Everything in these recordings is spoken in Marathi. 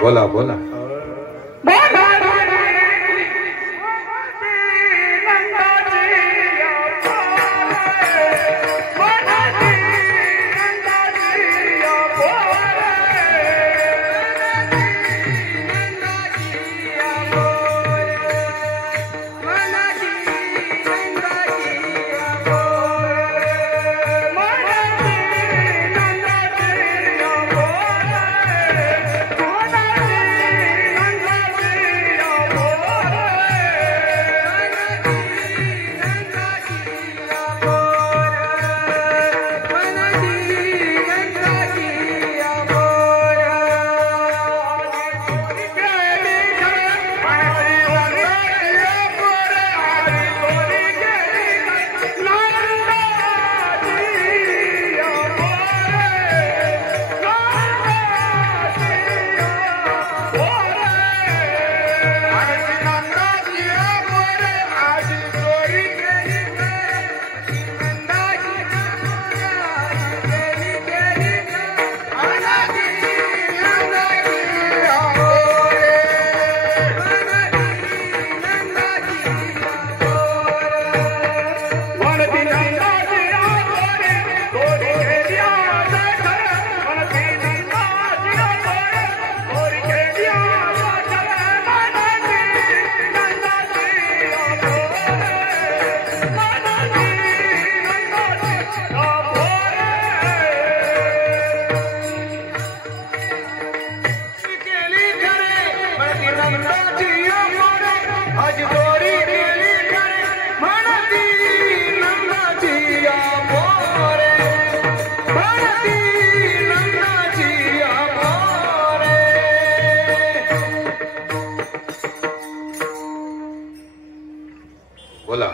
बोला बोला. बोला.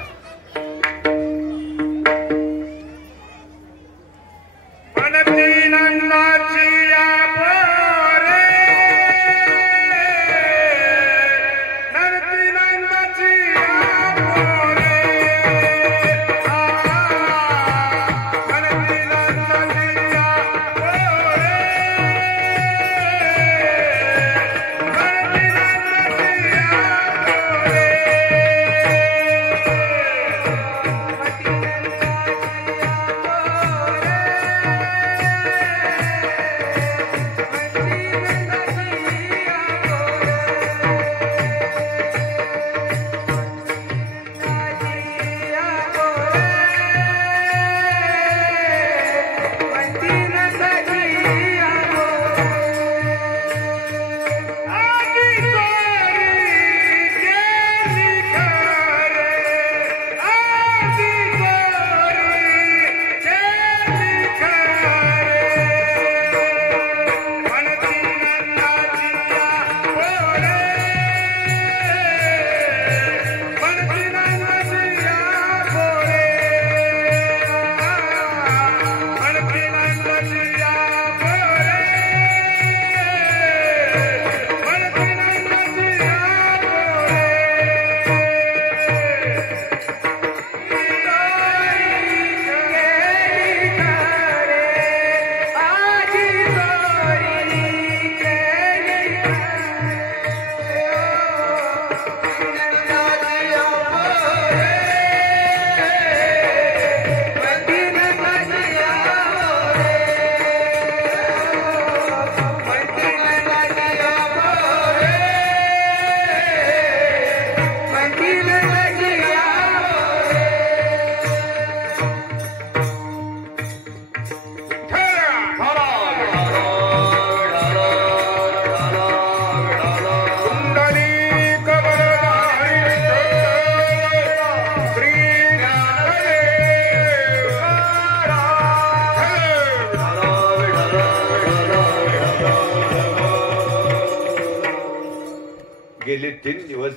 गेले 3 दिवस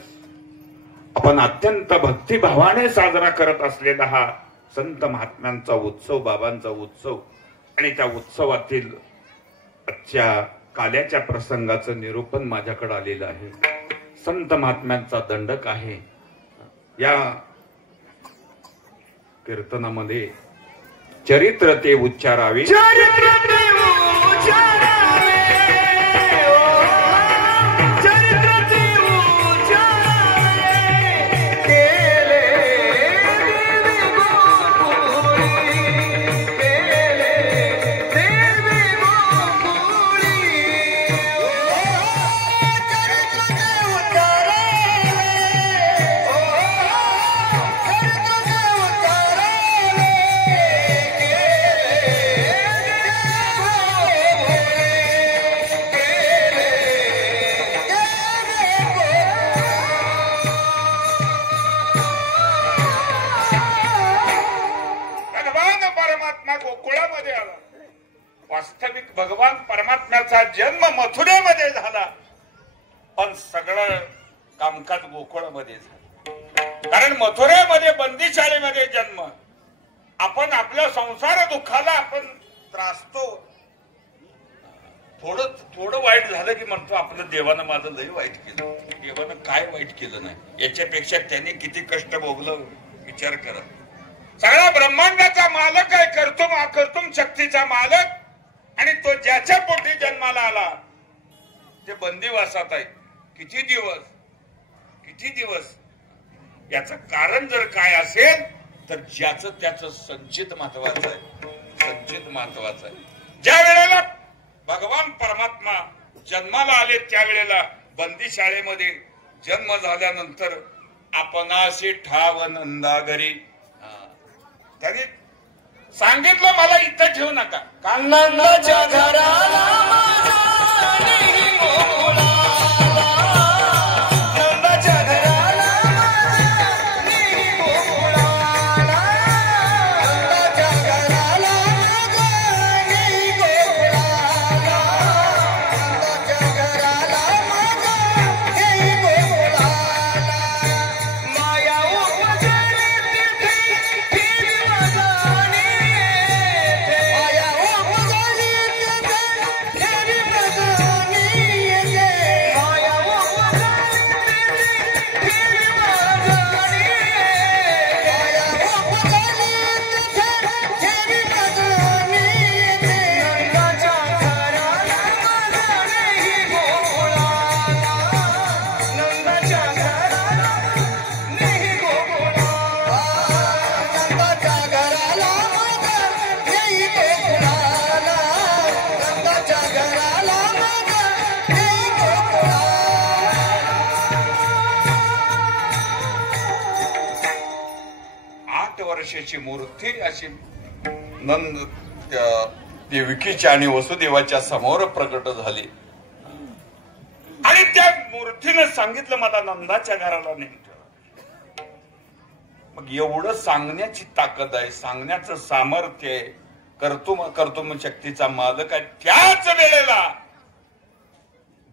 आपण अत्यंत भक्तिभावाने साजरा करत असलेला हा संत महात्म्यांचा उत्सव, बाबांचा उत्सव आणि त्या उत्सवातील आजच्या काल्याच्या प्रसंगाचं निरूपण माझ्याकडे आलेलं आहे. संत महात्म्यांचा दंडक आहे. या कीर्तनामध्ये चरित्र ते उच्चारावे, चरित्र ते उच्चारावे, भगवान परमात्म्याचा जन्म मथुरेमध्ये झाला, पण सगळं कामकाज गोकुळामध्ये झालं. कारण मथुरेमध्ये बंदीशाळेमध्ये जन्म, आपण आपल्या संसार दुःखाला आपण त्रासतो. थोडं थोडं वाईट झालं की म्हणतो आपलं देवानं माझं लय वाईट केलं. देवानं काय वाईट केलं नाही, याच्यापेक्षा त्याने किती कष्ट भोगलं विचार करा. सगळा ब्रह्मांडाचा मालक आहे, कर्तुम शक्तीचा मालक, आणि तो ज्याच्या पोटी जन्माला आला ते बंदिवासात आहे. किती दिवस याचं कारण जर काय असेल तर ज्याचं त्याचं संचित महत्वाचं आहे. ज्या वेळेला भगवान परमात्मा जन्माला आले त्यावेळेला बंदीशाळेमध्ये जन्म झाल्यानंतर आपणाशी ठाव नंदाघरी, त्यांनी सांगितलं मला इथं ठेवू नका, कानंदाच्या घराला वर्षाची मूर्ती अशी नंद देवकीच्या आणि वसुदेवाच्या समोर प्रकट झाली. आणि त्या मूर्तीने सांगितलं मला नंदाच्या घराला नेमकं. मग एवढं सांगण्याची ताकद आहे, सांगण्याचं सामर्थ्य आहे, कर्तुम शक्तीचा मालक आहे. त्याच वेळेला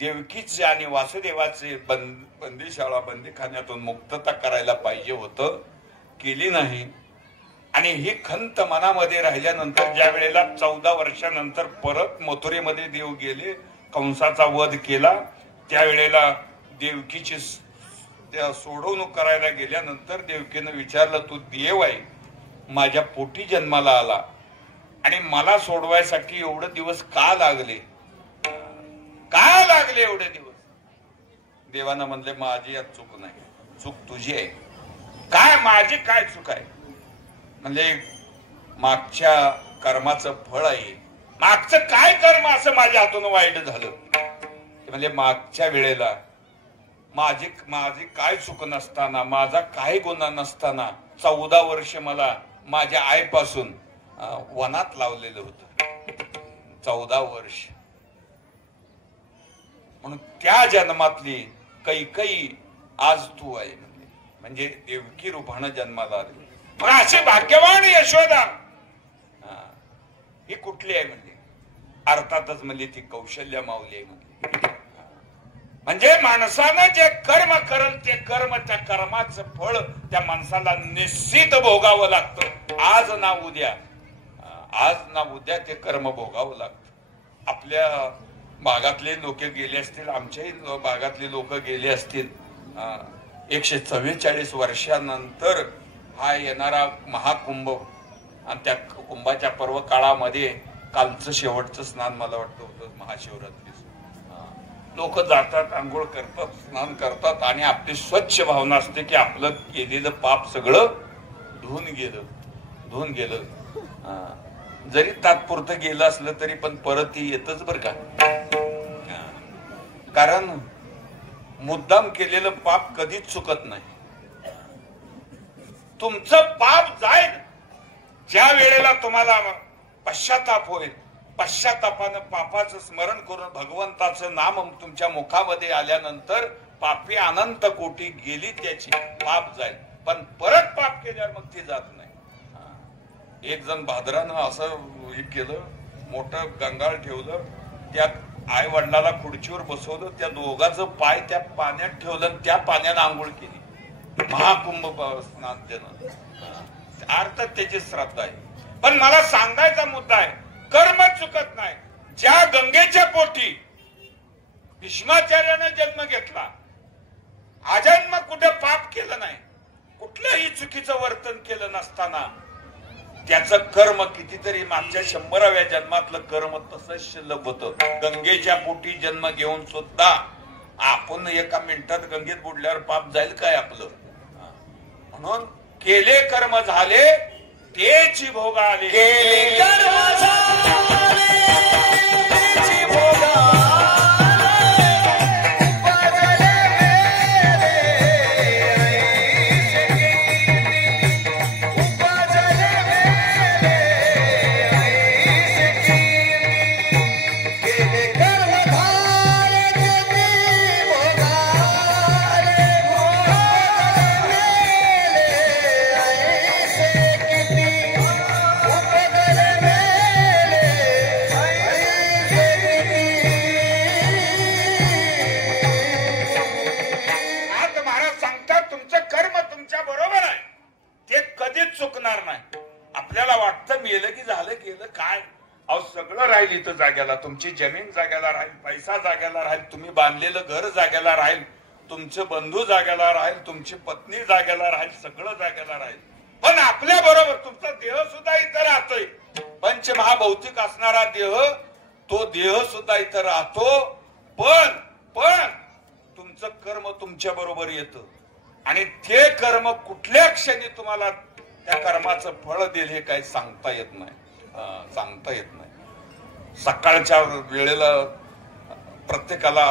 देवकीचे आणि वासुदेवाचे बंदीशाळा बंदीखान्यातून मुक्तता करायला पाहिजे होतं, केली नाही. आणि ही खंत मनामध्ये राहिल्यानंतर ज्या वेळेला 14 वर्षानंतर परत मथुरेमध्ये देव गेले, कंसाचा वध केला, त्यावेळेला देवकीची त्या सोडवणूक करायला गेल्यानंतर देवकीनं विचारलं, तू देव आहे, माझ्या पोटी जन्माला आला आणि मला सोडवायसाठी एवढे दिवस का लागले एवढे दिवस? देवानं म्हणले माझी यात चूक नाही, चूक तुझी आहे. काय माझी काय चूक आहे? म्हणजे मागच्या कर्माचं फळ आहे. मागचं काय कर्म असं माझ्या हातून वाईट झालं? म्हणजे मागच्या वेळेला माझी काय चूक नसताना, माझा काय गुन्हा नसताना 14 वर्ष मला माझ्या आईपासून वनात लावलेलं होतं. 14 वर्ष. म्हणून त्या जन्मातली कैकई आज तू आहे, म्हणजे देवकी रूपानं जन्माला आली. मग अशी भाग्यवान यशोदा ही कुठली आहे? म्हणजे अर्थातच म्हणजे ती कौशल्य माऊली आहे. म्हणजे माणसानं जे कर्म करल ते कर्म, त्या कर्माचं फळ त्या माणसाला निश्चित भोगावं लागतं. आज ना उद्या ते कर्म भोगावं लागतं. आपल्या भागातले लोक गेले असतील, आमच्याही भागातले लोक गेले असतील. 144 वर्षानंतर हा येणारा महाकुंभ, आणि त्या कुंभाच्या पर्व काळामध्ये कालचं शेवटचं स्नान मला वाटतं होतं महाशिवरात्री. लोक जातात, आंघोळ करतात, स्नान करतात, आणि आपली स्वच्छ भावना असते की आपलं केलेलं पाप सगळं धुवून गेलं. जरी तात्पुरतं गेलं असलं तरी पण परत ती येतच बर का. कारण मुद्दाम केलेलं पाप कधीच चुकत नाही. तुमचं पाप जाईल ज्या वेळेला तुम्हाला पश्चाताप होईल. पश्चातापानं पापाचं स्मरण करून भगवंताचं नाम तुमच्या मुखामध्ये आल्यानंतर पापी अनंत कोटी गेली त्याची, पाप जाईल. पण परत पाप केल्यावर मग ती जात नाही. एक जण भादरानं असं हे केलं, मोठं गंगाळ ठेवलं, त्यात आई वडिलाला खुर्चीवर बसवलं, त्या दोघांचं पाय त्या पाण्यात ठेवलं आणि त्या पाण्यानं आंघोळ केली. महाकुंभ स्नान देणं अर्थात त्याची श्रद्धा आहे. पण मला सांगायचा मुद्दा आहे, कर्म चुकत नाही. ज्या गंगेच्या पोटी भीष्माचार्याने जन्म घेतला, आजन्म कुठे पाप केलं नाही, कुठलंही चुकीचं वर्तन केलं नसताना त्याचं कर्म कितीतरी मागच्या 100व्या जन्मातलं कर्म तसंच शिल्लक होतं. गंगेच्या पोटी जन्म घेऊन सुद्धा आपण एका मिनिटात गंगेत बुडल्यावर पाप जाईल काय आपलं? म्हणून केले कर्म झाले तेची भोग आले. केले कर्म झाले तेची भोग इथं जाग्याला, तुमची जमीन जाग्याला राहील, पैसा जाग्याला राहील, तुम्ही बांधलेलं घर जाग्याला राहील, तुमचे बंधू जाग्याला राहील, तुमची पत्नी जाग्याला राहील, सगळं जाग्याला राहील. पण आपल्या बरोबर तुमचा देह सुद्धा इथं राहतोय. पंचमहाभौतिक असणारा देह, तो देह सुद्धा इथं राहतो. पण तुमचं कर्म तुमच्या बरोबर येतं आणि ते कर्म कुठल्या क्षणी तुम्हाला त्या कर्माचं फळ देईल हे काही सांगता येत नाही. सांगता येत नाही. सकाळच्या वेळेला प्रत्येकाला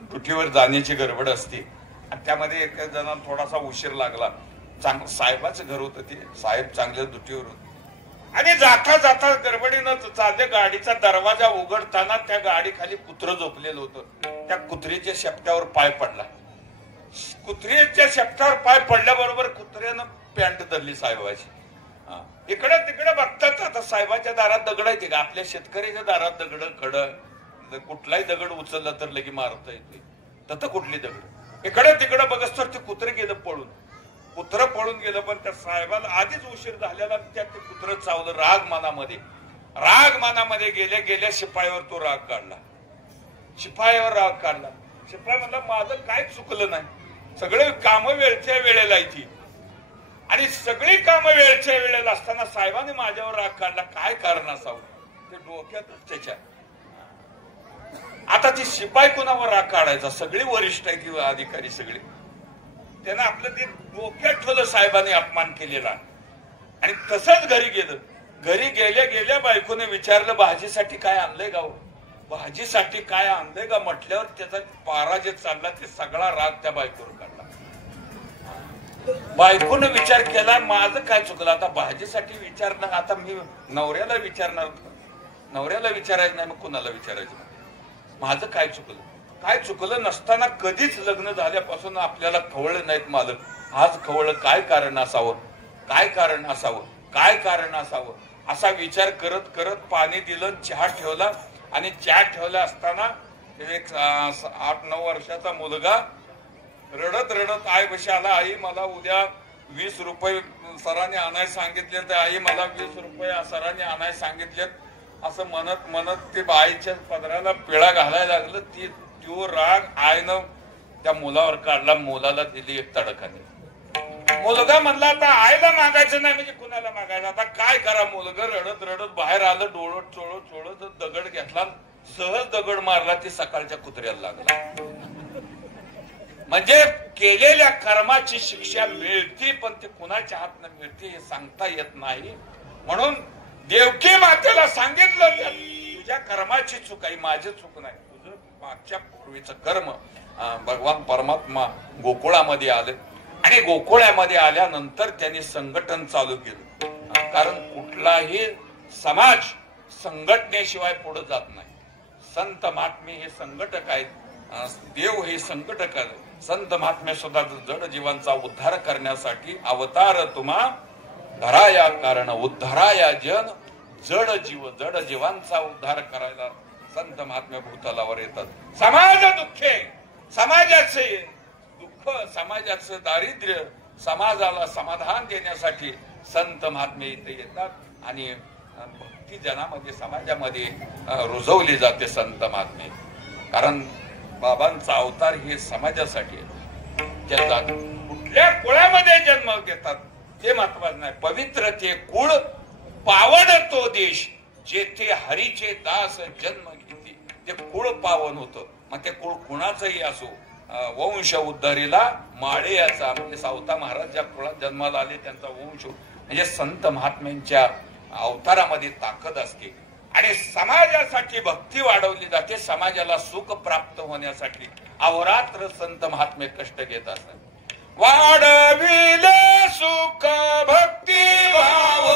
ड्युटीवर जाण्याची गडबड असते आणि त्यामध्ये एका जणांना थोडासा उशीर लागला. साहेबाचं घर होतं, ते साहेब चांगल्या ड्युटीवर होते आणि जाता जाता गडबडीनं चालले. गाडीचा दरवाजा उघडताना त्या गाडी खाली कुत्रं झोपलेलं होतं. त्या कुत्रीच्या शेपट्यावर पाय पडला. कुत्रीच्या शेपट्यावर पाय पडल्याबरोबर कुत्र्यानं पॅन्ट धरली साहेबाची. इकडे तिकडे बघतात. आता साहेबाच्या दारात दगड आहे का? आपल्या शेतकऱ्याच्या दारात दगड खड, कुठलाही दगड उचलला तर लगी मारता येते. तत कुठली दगड इकडे तिकडे बघत तर ते कुत्रं गेलं पळून. कुत्रं पळून गेलं पण त्या साहेबाला आधीच उशीर झालेला. त्यात ते कुत्रं चावलं. राग मनामध्ये गेल्या गेल्या शिपायावर तो राग काढला. शिपायावर राग काढला. शिपाई म्हणला माझं काय चुकलं नाही, सगळे कामं वेळच्या वेळेला येतील आणि सगळी कामं वेळच्या वेळेला असताना साहेबांनी माझ्यावर राग काढला, काय कारण असावं? ते डोक्यातच त्याच्या. आता ती शिपाई कुणावर राग काढायचा? सगळी वरिष्ठ आहे किंवा अधिकारी सगळे. त्यानं आपलं ते डोक्यात ठेवलं साहेबांनी अपमान केलेला आणि तसंच घरी गेलं. घरी गेल्या गेल्या बायकोने विचारलं भाजीसाठी काय आणलंय गाव? भाजीसाठी काय आणलंय का म्हटल्यावर त्याचा पारा जे चालला ते सगळा राग त्या बायकोवर काढला. बायकोने विचार केला माझं काय चुकलं? आता भाजीसाठी विचारणं, आता मी नवऱ्याला विचारणार, नवऱ्याला विचारायचं नाही मग कुणाला विचारायचं? माझं काय चुकलं? काय चुकलं नसताना कधीच लग्न झाल्यापासून आपल्याला खवळलं नाहीत मालक. आज खवळलं, काय कारण असावं? काय कारण असावं? काय कारण असावं? असा विचार करत करत पाणी दिलं, चहा ठेवला आणि चहा ठेवला असताना एक 8-9 वर्षाचा मुलगा रडत रडत आई बशी आला. आई मला उद्या 20 रुपये सरांनी आणाय सांगितले, तर आई मला 20 रुपये सरांनी आणाय सांगितलेत असं म्हणत म्हणत ते आईच्या पदराला पिळा घालायला लागलं. तो राग आईनं त्या मुलावर काढला. मुलाला दिली एक तडकाने. मुलगा म्हणला आता आईला मागायचं नाही म्हणजे कुणाला मागायचं? आता काय करा? मुलगा रडत रडत बाहेर आलं. डोळत चोळत दगड घेतला, सहज दगड मारला. ती सकाळच्या कुत्र्याला लागला. म्हणजे केलेल्या कर्माची शिक्षा मिळते, पण ते कुणाच्या हातनं मिळते हे सांगता येत नाही. म्हणून देवकी मातेला सांगितलं तुझ्या कर्माची चूक आहे, माझी चूक नाही. तुझं मागच्या पूर्वीचं कर्म. भगवान परमात्मा गोकुळामध्ये आले आणि गोकुळामध्ये आल्यानंतर त्यांनी संघटन चालू केलं. कारण कुठलाही समाज संघटनेशिवाय पुढे जात नाही. संत महात्मे हे संघटक आहेत. देव हे संकटक आहे. संत महात्मे सुद्धा जड जीवांचा उद्धार करण्यासाठी अवतार तुम्हा धराया कारण उद्धाराया जन जड जीवांचा उद्धार करायला संत महात्मे भूतलावर येतात. समाज दुःखे, समाजाचे दुःख, समाजाचं दारिद्र्य, समाजाला समाधान देण्यासाठी संत महात्मे इथे येतात आणि भक्ती जनामध्ये समाजामध्ये रुजवली जाते संत महात्मे. कारण बाबांचा अवतार हे समाजासाठी ज्याचा कुठल्या कुळामध्ये जन्म घेतात ते महत्वाचं नाही. पवित्र ते कुळ, पावन तो देश, जेथे हरीचे दास जन्म घेते ते कुळ पावन होतं. मग ते कुळ कुणाचंही असो, वंश उद्धारीला माळे याचा म्हणजे सावता महाराज ज्या कुळात जन्माला आले त्यांचा वंश म्हणजे संत महात्म्यांच्या अवतारामध्ये ताकद असते. आणि समाजासाठी भक्ती वाढवली जाते, समाजाला सुख प्राप्त होण्यासाठी अहोरात्र संत महात्मे कष्ट घेत असतात. वाढविले सुख भक्ती भाव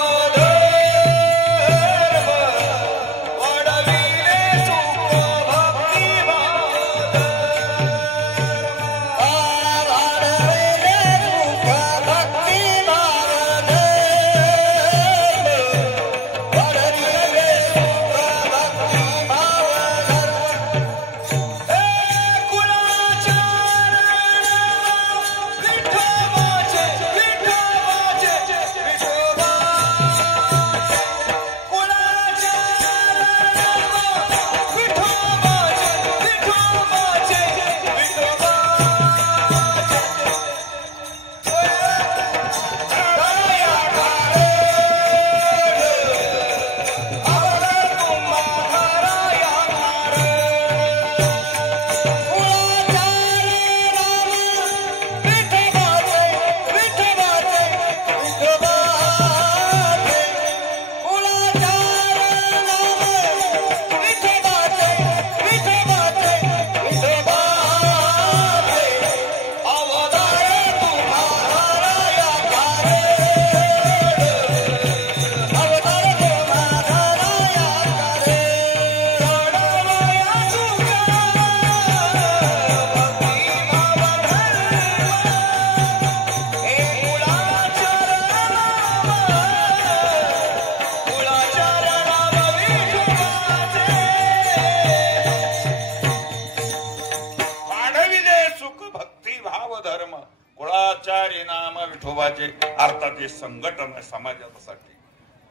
अर्थात हे संघटन आहे समाजासाठी.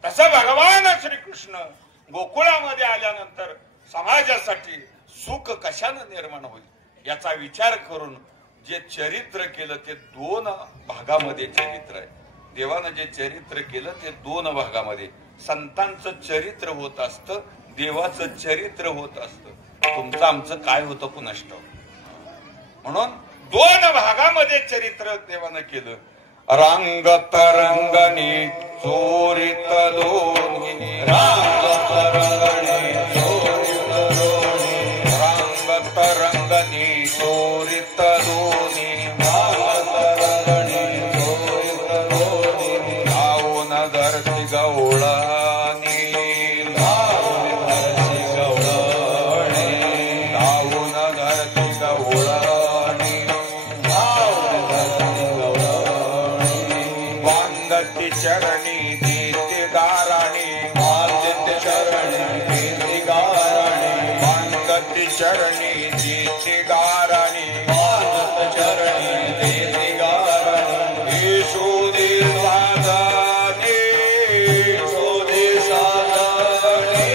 तसं भगवान श्रीकृष्ण गोकुळामध्ये आल्यानंतर समाजासाठी सुख कशानं निर्माण होईल याचा विचार करून जे चरित्र केलं ते 2 भागामध्ये चरित्र आहे. देवानं जे चरित्र केलं ते 2 भागामध्ये. संतांचं चरित्र होत असतं, देवाचं चरित्र होत असतं. तुमचं आमचं काय होतं कुणास ठाऊक. म्हणून 2 भागामध्ये चरित्र देवानं केलं. रंगत रंगणी चोरित दोन्ही, रंगत रंगणी चोरित दोन्ही, रंगत रंगणी चोरित दोन्ही, रंगत रंगणी चोरित दोन्ही, धावून धरती गवळणी, धावून धरती गवळणी, धावून धरती गवळणी, धावून धरती गवळणी, चरणी देते गाराणी, देते चरणी देते गाराणी, मानगती चरणी देते गाराणी, चरणी देते गाराणी. शोधे साधने, शोधे साधने,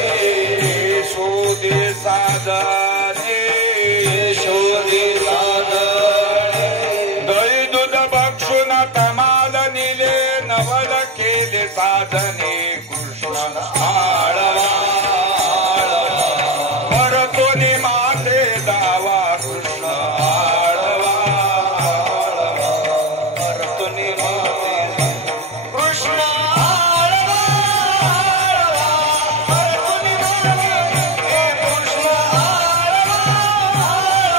शोधे साधने, शोधे साधने. दही दूध बक्षुन कमाल निले, नवल केले साधने कृष्ण आळवा, परतोनी माते दावा कृष्ण आळवा, परतोनी माते कृष्ण आळवा, परतोनी माते कृष्ण आळवा,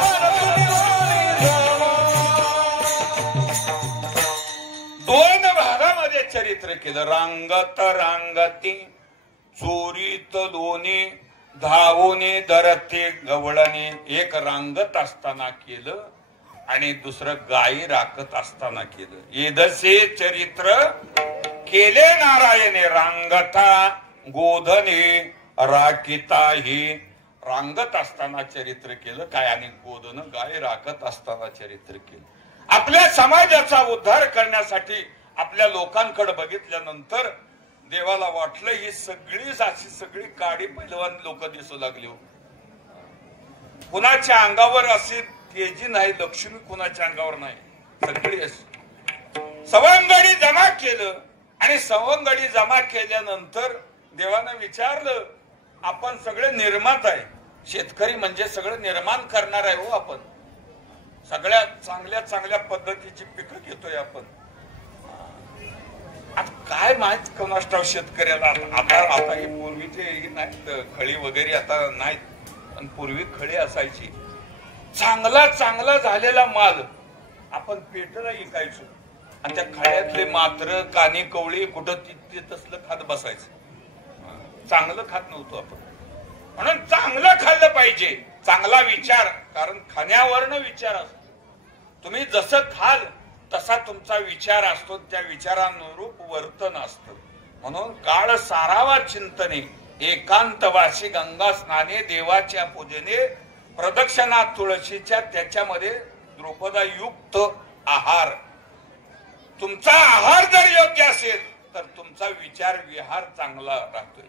परतोनी माते. 2 भागामध्ये चरित्र केलं. रांगत रांगती चोरीत दोन्ही, धावोने धरते गवळणी. एक रांगत असताना केलं आणि दुसरं गायी राखत असताना केलं. एदसे चरित्र केले नारायणे रांगता गोधने राखिताही. रांगत असताना चरित्र केलं काय आणि गोधन गाय राखत असताना चरित्र केलं. आपल्या समाजाचा उद्धार करण्यासाठी आपल्या लोकांकडे बघितल्यानंतर देवाला वाटलं ही सगळीच अशी सगळी काडी पैलवान लोक दिसू लागली. कुणाच्या अंगावर अशी तेजी नाही, लक्ष्मी कुणाच्या अंगावर नाही, सगळी अशी. सवंगडी जमा केलं आणि सवंगडी जमा केल्यानंतर देवानं विचारलं, आपण सगळे निर्माता आहे, शेतकरी म्हणजे सगळं निर्माण करणार आहे हो आपण, सगळ्या चांगल्या चांगल्या पद्धतीची पिकं घेतोय आपण. आता काय माहित कोणाष्टाव शेतकऱ्याला. आता आता हे पूर्वीचे नाहीत खळी वगैरे, आता नाहीत, पण पूर्वी खळी असायची. चांगला चांगला झालेला माल आपण पेटला विकायचो आणि त्या खळ्यातले मात्र कानी कवळी कुठं ते तसलं खात बसायचं. चांगलं खात नव्हतं आपण. म्हणून चांगलं खाल्लं पाहिजे, चांगला विचार, कारण खाण्यावरनं विचार असतो. तुम्ही जसं खाल तसा तुमचा विचार असतो, त्या विचारानुरूप वर्तन असतं. म्हणून काळ सारावा चिंतने एकांतवासी गंगा स्नाने देवाच्या पूजने प्रदक्षिणा तुळशीच्या त्याच्यामध्ये द्रुपदायुक्त आहार. तुमचा आहार जर योग्य असेल तर तुमचा विचार विहार चांगला राहतोय.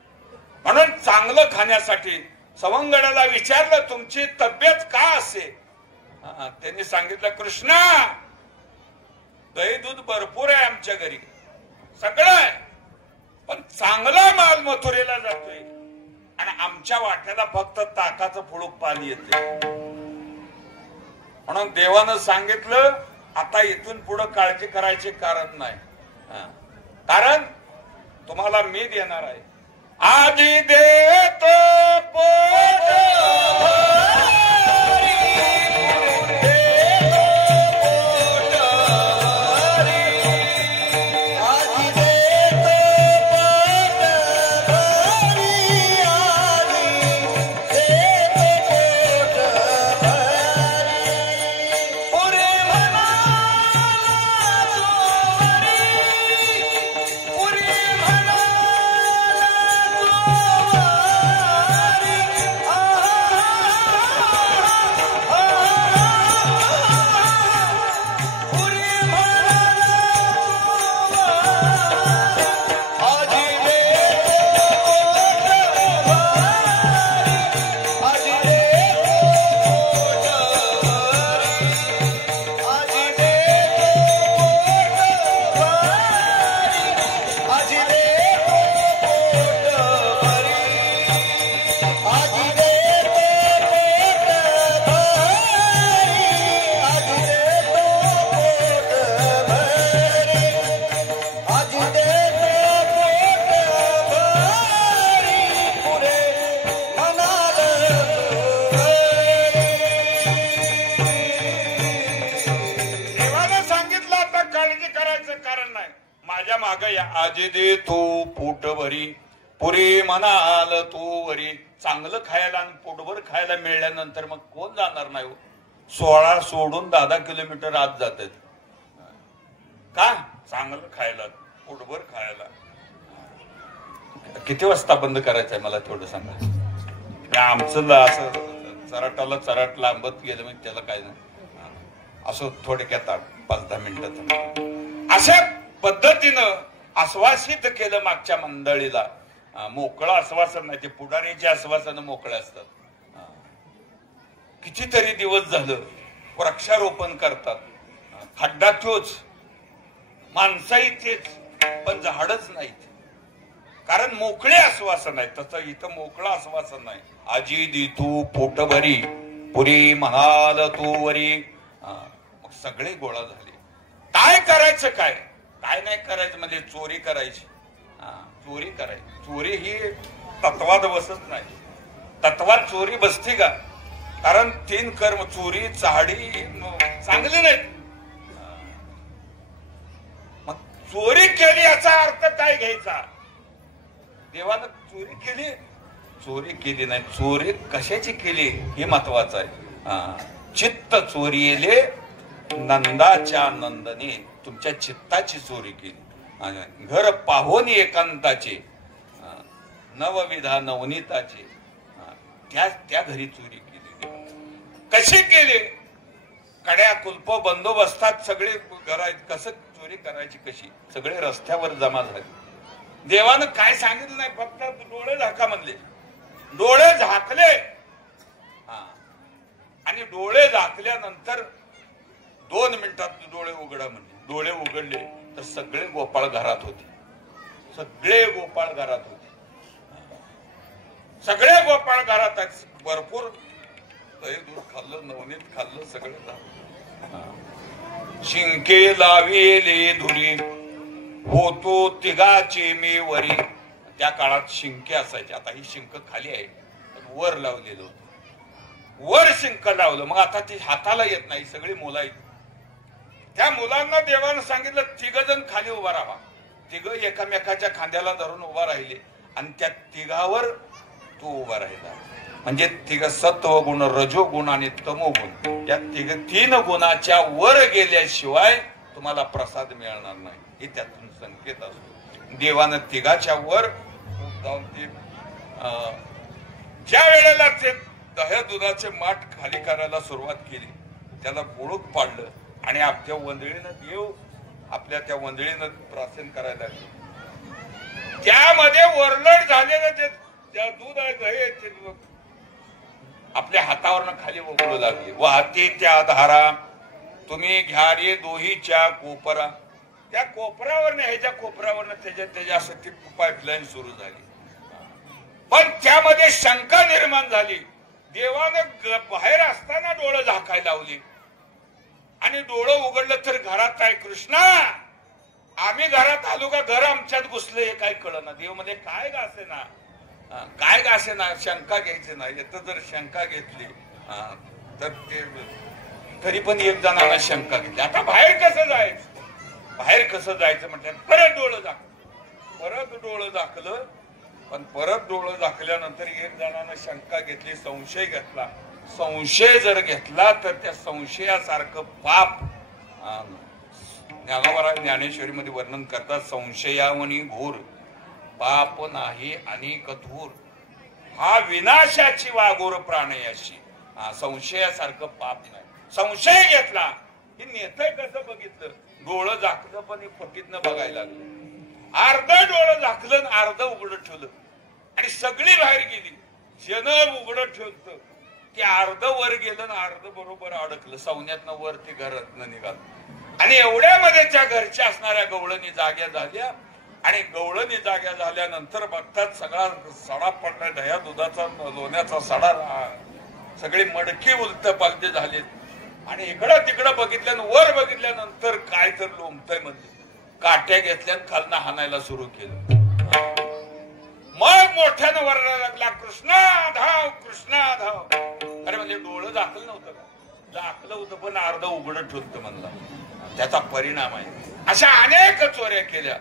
म्हणून चांगलं खाण्यासाठी सवंगडाला विचारलं तुमची तब्येत का असे. त्यांनी सांगितलं कृष्णा दही दूध भरपूर आहे आमच्या घरी, सगळं आहे, पण चांगला माल मथुरेला जातोय आणि आमच्या वाट्याला फक्त ताकाचं फुडूक पाणी येते. म्हणून देवानं सांगितलं आता इथून पुढे काळजी करायचे कारण नाही, कारण तुम्हाला मी देणार आहे. आधी देतो आजी दे तू पोट भरी पुरी म्हणाल तू वरी. चांगलं खायला आणि पोटभर खायला मिळाल्यानंतर मग कोण जाणार नाही. 16 सोडून 10 किलोमीटर आत जातात का चांगलं खायला पोटभर खायला. किती वाजता बंद करायचंय मला थोडं सांगा. आमचं असं चराटाला चराट लांबत गेलं मग त्याला काय नाही, असं थोडक्यात 5-10 मिनिटात अशा पद्धतीनं आश्वासित केलं मागच्या मंडळीला. मोकळं आश्वासन नाही, ते पुढारीचे आश्वासन मोकळे असतात. कितीतरी दिवस झालं वृक्षारोपण करतात, खड्डा तोच, माणसाही तेच, पण झाडच नाहीत, कारण मोकळे आश्वासन आहे. तसं इथं मोकळं आश्वासन नाही. आजी दी तू पोट भरी पुरी म्हणाल तू वरी. मग सगळे गोळा झाले. काय करायचं काय काय नाही करायचं म्हणजे चोरी करायची. चोरी करायची. चोरी ही तत्वात बसत नाही. तत्वात चोरी बसते का, कारण 3 कर्म चोरी चहाडी चांगली नाहीत. मग चोरी केली याचा अर्थ काय घ्यायचा. देवानं चोरी केली, चोरी केली नाही, चोरी कशाची केली हे महत्वाचं आहे. चित्त चोरीले नंदाच्या नंदने, तुमच्या चित्ताची चोरी केली. घर पाहोनी एकांताचे नवविधा नवनीताचे त्या घरी चोरी केली. कशी केली? कड्या कुलप बंदोबस्तात सगळे कसं चोरी करायची कशी, सगळे रस्त्यावर जमा झाले. देवानं काय सांगितलं नाही, फक्त डोळे झाका म्हणले. डोळे झाकले आणि डोळे झाकल्यानंतर 2 मिनिटात डोळे उघडा म्हणले. डोळे उघडले तर सगळे गोपाळ घरात होते. सगळे गोपाळ घरात होते. सगळे गोपाळ घरात. भरपूर दही दूध खाल्लं, नवनीत खाल्लं, सगळं झालं. शिंके लाविले धुरी होतो तिघाचे मी वरी. त्या काळात शिंके असायचे. आता ही शिंक खाली आहे, वर लावलेलं होतं. वर शिंक लावलं. मग आता ती हाताला येत नाही, सगळी मुलं आहेत. त्या मुलांना देवानं सांगितलं 3 जण खाली उभा राहा. 3 एकामेकाच्या खांद्याला धरून उभा राहिले आणि त्या 3 तो उभा राहिला. म्हणजे 3 सत्व गुण, रजो गुण आणि तमो गुण, या 3 गुणाच्या वर गेल्याशिवाय तुम्हाला प्रसाद मिळणार नाही. हे त्यातून संकेत असतो. देवानं 3च्या वर जाऊन ते ज्या वेळेला ते दह्या दुधाचे माठ खाली करायला सुरुवात केली, त्याला बुडूक पाडलं आणि आपल्या वंदळीनं देव आपल्या त्या वंदळीनं प्रार्थना करायला लागली. त्यामध्ये वरलड झालेलं ते दूध आहे, दही आहे, आपल्या हातावरनं खाली ओघळू लागली. वाहते त्या धारा तुम्ही घ्या रे दोहीच्या कोपरा. त्या कोपरावरनं ह्याच्या कोपरावरनं त्याच्या असं ती पाईपलाईन सुरू झाली. पण त्यामध्ये शंका निर्माण झाली. देवानं बाहेर असताना डोळं झाकायला लावली आणि डोळं उघडलं तर घरात आहे कृष्णा. आम्ही घरात आलो का घर आमच्यात घुसले हे काय कळना. देव मध्ये काय गासे ना, काय गासे ना, शंका घ्यायची नाही. तर जर शंका घेतली तर ते तरी पण 1 जणांना शंका घेतली. आता बाहेर कसं जायचं, बाहेर कसं जायचं म्हटलं परत डोळं झाकलं. परत डोळं झाकलं. पण परत डोळं झाकल्यानंतर 1 जणांना शंका घेतली, संशय घेतला. संशय जर घेतला तर त्या संशयासारखं पाप ज्ञानेश्वरी मध्ये वर्णन करतात. संशयावनी घोर पाप नाही अनेक धूर, हा विनाशाची वाघोर प्राणयाशी. संशयासारखं पाप नाही. संशय घेतला. हे नेतय कसं बघितलं, डोळं झाकलं पण हे फटीतनं बघायला लागलं. अर्ध डोळं झाकलं, अर्ध उघडं ठेवलं आणि सगळी बाहेर गेली. जन उघडं ठेवलं ते अर्ध वर गेलं ना, अर्ध बरोबर अडकलं. सवन्यातनं वर ते घरातनं निघालं आणि एवढ्यामध्ये त्या घरच्या असणाऱ्या गवळणी जाग्या झाल्या. आणि गवळणी जाग्या झाल्यानंतर बघतात सगळा सडा पडला, दह्या दुधाचा लोण्याचा सडा, सगळी मडकी उलट पालटे झाले. आणि इकडं तिकडं बघितल्यानं वर बघितल्यानंतर काय तर लोंबतय म्हणजे काट्या घेतल्या खालनं हाणायला सुरू केलं. मग मोठ्यानं वरडायला लागला, कृष्णा धाव, कृष्णा धाव. अरे म्हणजे डोळं झाकलं नव्हतं का? झाकलं होतं पण अर्ध उघडं ठेवतं म्हणला. त्याचा परिणाम आहे. अशा अनेक चोऱ्या केल्या.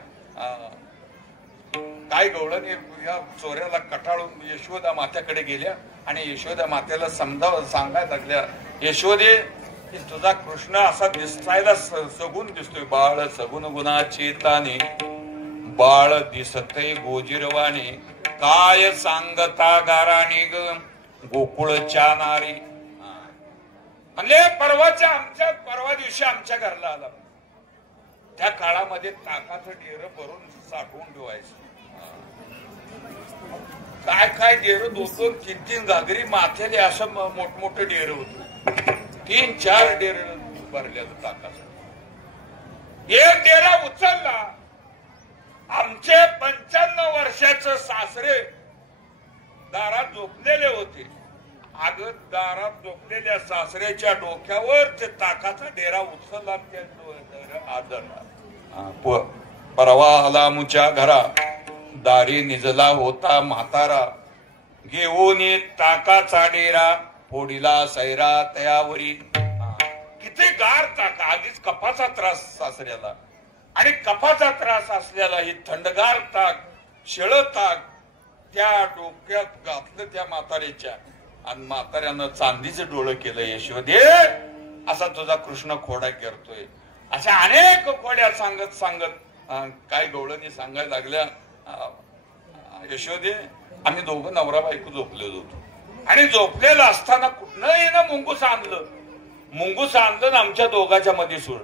काय गवळणी या चोऱ्याला कटाळून यशोदा मात्याकडे गेल्या आणि यशोदा मात्याला सांगायला लागल्या, यशोदे तुझा कृष्ण असा दिसायला सगुण दिसतोय. बाळ सगुण गुणाची ताने, बाळ दिसते गोजिरवाणी, काय सांगता गाराणी ग गोकुळच्या नारी. म्हणजे परवा दिवशी आमच्या घरला आला. त्या काळामध्ये ताकाचं डेर भरून साठवून ठेवायचं. काय काय डेर 2-2, 3-3 घागरी माथ्याले असं मोठमोठे डेर होते. 3-4 डेर भरलेलं ताकाचं. एक डेरा उचलला. आमचे 95 वर्षाचे सासरे दारात झोपलेले होते. अगं दारात झोपलेल्या सासऱ्याच्या डोक्यावर ते ताकाचा डेरा उचलला. त्या आदरला. परवा आला मुच्या घरा, दारी निजला होता म्हातारा, घेऊन ताकाचा डेरा, फोडीला सैरा तयावरी. किती गार ताक. आधीच कफाचा त्रास सासऱ्याला आणि कफाचा त्रास असलेला ही थंडगार ताक, शेळ ताक त्या डोक्यात घातलं त्या म्हाताऱ्याच्या. आणि म्हाताऱ्यानं चांदीचं डोळं केलं. यशोदे असा तुझा कृष्ण खोडा करतोय. अशा अनेक खोड्या सांगत सांगत काय गवळणी सांगायला लागल्या, यशोदे आम्ही दोघं नवरा बायको झोपलेलो होतो आणि झोपलेलं असताना कुठनं येणं मुंगूस आणलं आमच्या दोघांच्या मध्ये सोड.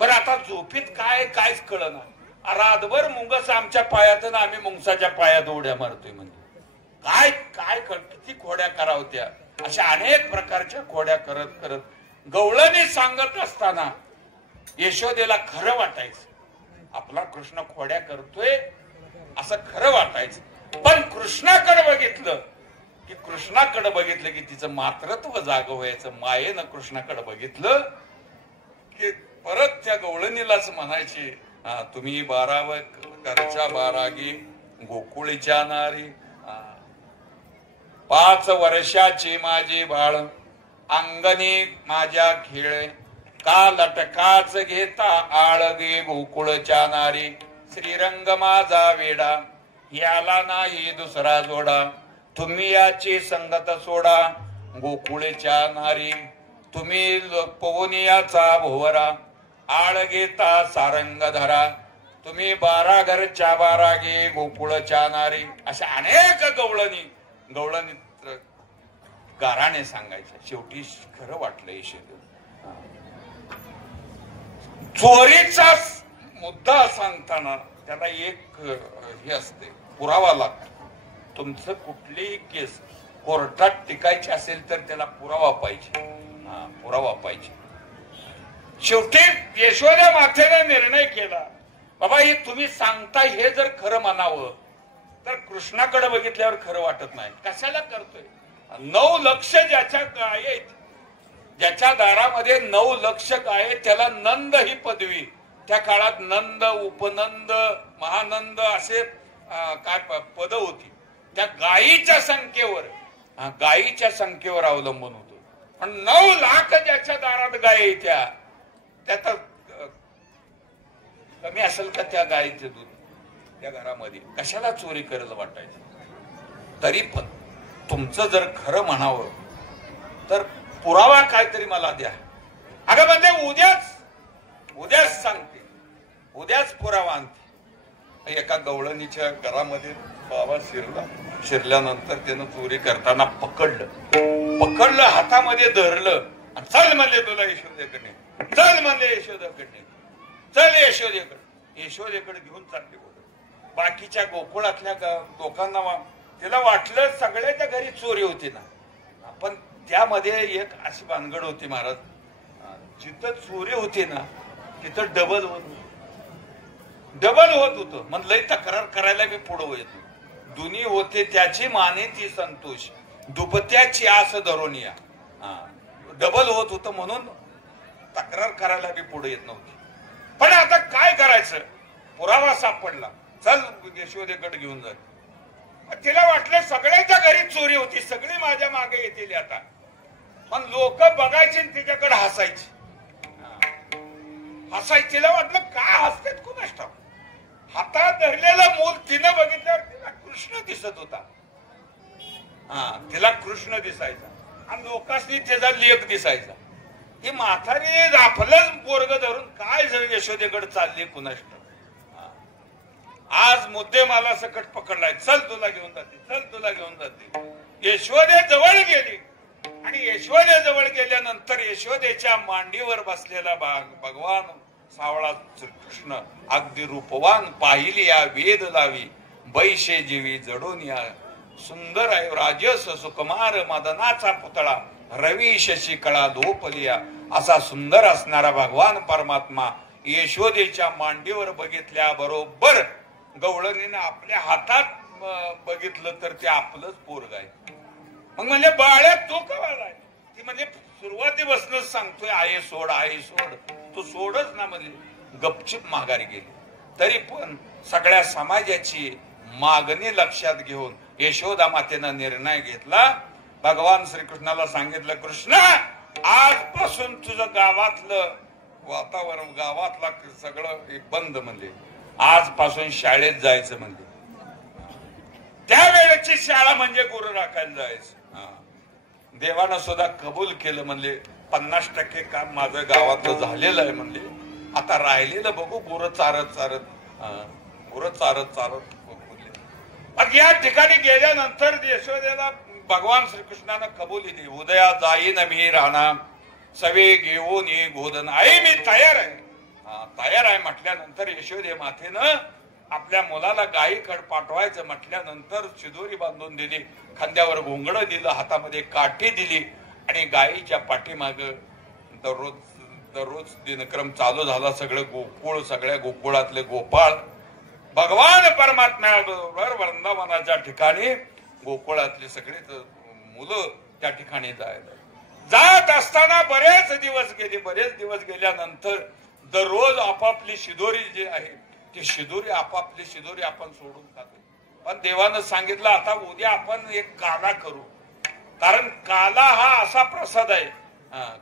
बरं आता झोपीत कायच कळना. रातभर मुंगस आमच्या पायात ना आम्ही मुंगसाच्या पायात उड्या मारतोय. म्हणजे काय किती खोड्या करावत्या. अशा अनेक प्रकारच्या खोड्या करत करत गवळणी सांगत असताना यशोदेला खरं वाटायचं, आपला कृष्ण खोड्या करतोय असं खरं वाटायचं. पण कृष्णाकडे बघितलं की तिचं मातृत्व जाग व्हायचं. मायेनं कृष्णाकडे बघितलं की परत त्या गवळणीलाच म्हणायची, तुम्ही 12 घरच्या 12गी गोकुळीच्या नारी, 5 वर्षाची माझी बाळ अंगणी माझ्या खेळ, का लटकाच घेता आळगे गोकुळच्या नारी, श्रीरंग माझा वेडा याला नाही दुसरा जोडा, तुम्ही याची संगत सोडा गोकुळच्या नारी, तुम्ही पवनियाचा भोवरा आळ घेता सारंग धरा, तुम्ही 12 घरच्या 12गे गोकुळच्या नारी. अशा अनेक गवळणी गाराने सांगायच्या. शेवटी खरं वाटलं यशोदेला. चोरीचा मुद्दा सांगताना त्याला एक हे असते, पुरावा लागतो. तुमचं कुठलीही केस कोर्टात टिकायची असेल तर त्याला पुरावा पाहिजे. शेवटी यशोदा मातेने निर्णय केला, बाबा हे तुम्ही सांगताय हे जर खरं म्हणावं तर कृष्णाकडे बघितल्यावर खरं वाटत नाही. कशाला करतोय? 9 लक्ष ज्याच्या गाय, ज्याच्या दारामध्ये 9 लक्ष गाय, त्याला नंद ही पदवी. त्या काळात नंद, उपनंद, महानंद असे काय पद होती. त्या गायीच्या संख्येवर अवलंबून होतो. पण 9 लाख ज्याच्या दारात गाय येत्या त्यात कमी असेल का त्या गायीचे दूध त्या घरामध्ये? कशाला चोरी करायला वाटायचं? तरी पण तुमचं जर खरं म्हणावं तर पुरावा काहीतरी मला द्या. अगं म्हणजे उद्याच सांगते, उद्याच पुरावा आणते. एका गवळणीच्या घरामध्ये बाबा शिरल्यानंतर त्यानं चोरी करताना पकडलं, हातामध्ये धरलं आणि चल म्हणले तुला यशोदेकडे, चल यशोदेकडे घेऊन चालले. बाकीच्या गोकुळातल्या लोकांना तिला वाटलं सगळ्याच्या घरी चोरी होती ना, पण त्यामध्ये एक अशी भानगड होती महाराज, जिथं चोरी होती ना तिथं डबल होत होतं. मग लय तक्रार करायला बी पुढं येत. दुनी होते त्याची माने ती संतोष, दुपत्याची आस धरून या. डबल होत होतं म्हणून तक्रार करायला बी पुढे येत नव्हती. पण आता काय करायचं? पुरावा सापडला, चल यशोदेकडे घेऊन जा. तिला वाटलं सगळ्याच्या घरी चोरी होती, सगळी माझ्या मागे येतील आता. पण लोक बघायचे तिच्याकडे हसायचे. तिला वाटलं काय हसतेत कोणास ठाऊक. हातात धरलेलं मूल तिनं बघितल्यावर तिला कृष्ण दिसत होता. तिला कृष्ण दिसायचा आणि लोकांनी त्याचा लेख दिसायचा. ही म्हातारी आपलंच पोरग धरून काय यशोदेकडे चालली कुणास ठाऊक. आज मुद्दे मला सकट पकडलाय, चल तुला घेऊन जाते. यशोदे जवळ गेली आणि यशोदेजवळ गेल्यानंतर यशोदेच्या मांडीवर बसलेला भगवान सावळा श्रीकृष्ण अगदी रूपवान पाहिली या वेद लावी, बैशे जीवी जडून या, सुंदर आहे राजस सुकुमार मदनाचा पुतळा, रवी शशी कळा लोपलिया, असा सुंदर असणारा भगवान परमात्मा यशोदेच्या मांडीवर बघितल्या बरोबर गवळणीनं आपल्या हातात बघितलं तर ते आपलंच पोरग आहे. मग म्हणजे बाळ्या तो कवालाय? ती म्हणजे सुरुवातीपासूनच सांगतोय आहे सोड, तो सोडच ना म्हणजे गपचिप माघारी गेली. तरी पण सगळ्या समाजाची मागणी लक्षात घेऊन यशोदा मातेनं निर्णय घेतला. भगवान श्रीकृष्णाला सांगितलं, कृष्ण आजपासून तुझं गावातलं वातावरण, गावातला सगळं बंद म्हणजे आजपासून शाळेत जायचं म्हणजे. त्यावेळेची शाळा म्हणजे गुरु राखायला जायचं. देवानं सुद्धा कबूल केलं. म्हणले 50% काम माझं गावातलं झालेलं आहे. म्हणले आता राहिलेलं बघू गुरु चारत गुरं चारत चालत बोलले. मग या ठिकाणी गेल्यानंतर यशोदेला भगवान श्रीकृष्णानं कबुली दिली. उदया जाईन मी राहणार सवे घेऊन ये गोधन. आई मी तयार आहे. तयार आहे म्हटल्यानंतर यशोदे मातेनं आपल्या मुलाला गायीकडे पाठवायचं म्हटल्यानंतर शिदोरी बांधून दिली, खांद्यावर घोंगडं दिलं, हातामध्ये काठी दिली आणि गायीच्या पाठीमाग दररोज दिनक्रम चालू झाला. सगळं गोकुळ, सगळ्या गोकुळातले गोपाळ भगवान परमात्म्याबरोबर वृंदावनाच्या ठिकाणी गोकुळातली सगळी मुलं त्या ठिकाणी जात असताना बरेच दिवस गेल्यानंतर दररोज आपापली शिदोरी जी आहे ती शिदोरी आपापली शिदोरी आपण सोडून खातो. पण देवानं सांगितलं आता उद्या आपण एक काला करू, कारण काला हा असा प्रसाद आहे.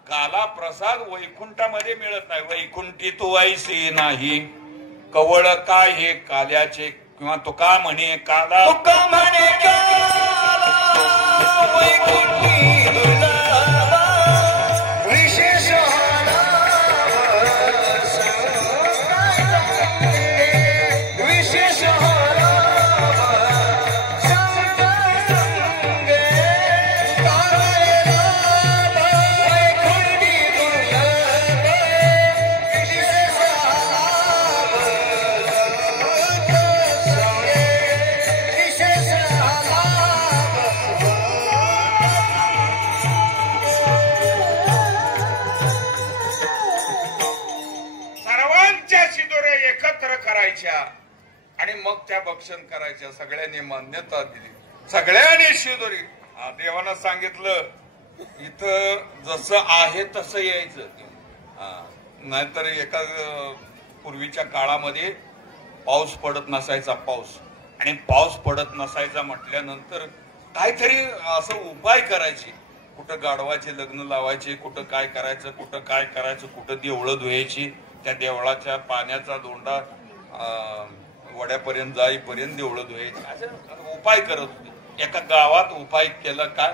काला प्रसाद वैकुंठामध्ये मिळत नाही. वैकुंठी तो ऐसे नाही कवळ काय हे काल्याचे, किंवा तुका म्हणे काला वैकुंठी विशेष आणि मग त्या भक्षण करायच्या. सगळ्यांनी मान्यता दिली, सगळ्यांनी शिदोरी. देवानं सांगितलं इथं जसं आहे तसं यायचं. नाहीतर एका पूर्वीच्या काळामध्ये पाऊस पडत नसायचा. आणि पाऊस पडत नसायचा म्हटल्यानंतर काहीतरी असं उपाय करायचे. कुठं गाढवाचे लग्न लावायचे, कुठं काय करायचं, कुठं देवळं धुवायची. त्या देवळाच्या पाण्याचा दोंडा वड्यापर्यंत जाईपर्यंत देवळं धुवायची. असं उपाय करत होते. एका गावात उपाय केला काय,